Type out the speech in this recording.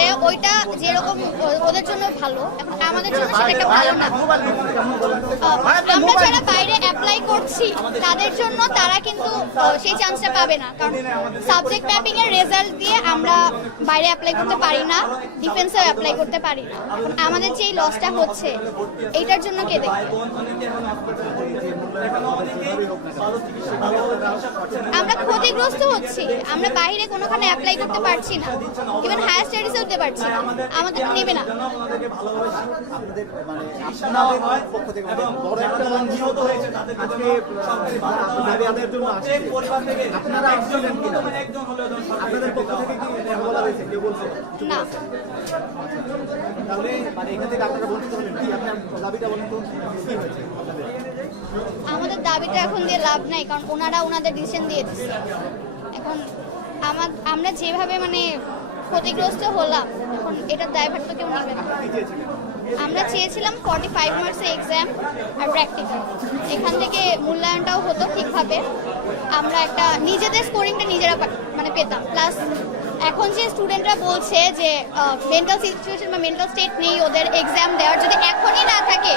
দিয়েছে ওইটা যেরকম, ওদের জন্য ভালো। আমাদের জন্য সেটা ভালো না। আমরা যারা বাইরে অ্যাপ্লাই করছি, তাদের জন্য তারা কিন্তু সেই চান্সটা পাবে না। কারণ সাবজেক্ট ম্যাপিং এর রেজাল্ট দিয়ে আমরা বাইরে অ্যাপ্লাই করতে পারি না ডিফেন্সেও অ্যাপ্লাই করতে পারি না। আমাদের যেই লসটা হচ্ছে, এইটার জন্য কে দেখবে? আমরা ক্ষতিগ্রস্ত হচ্ছি। আমরা বাইরে কোনোখানে অ্যাপ্লাই করতে পারছি না। ইভেন হায়ার স্টাডিজেও দিতে পারছি না। আমাদের নেবে না। তাহলে মানে এখান থেকে আপনারা হলেন কি? আপনার দাবিটা বলেন তো, কি হয়েছে? দাবিটা এখন দিয়ে লাভ নাই, কারণ ওনারা ওনাদের ডিসিশন দিয়ে দিচ্ছে। এখন আমার, আমরা যেভাবে মানে ক্ষতিগ্রস্ত হলাম, এখন এটার দায়ভার তো কেউ নেবে না। আমরা চেয়েছিলাম ফর্টি ফাইভ মার্কসের এক্সাম আর প্র্যাকটিক্যাল এখান থেকে মূল্যায়নটাও হতো ঠিকভাবে। আমরা একটা নিজেদের স্কোরিংটা নিজেরা মানে পেতাম। প্লাস এখন যে স্টুডেন্টরা বলছে যে মেন্টাল সিচুয়েশন বা মেন্টাল স্টেট নেই, ওদের এক্সাম দেওয়ার যদি এখনই না থাকে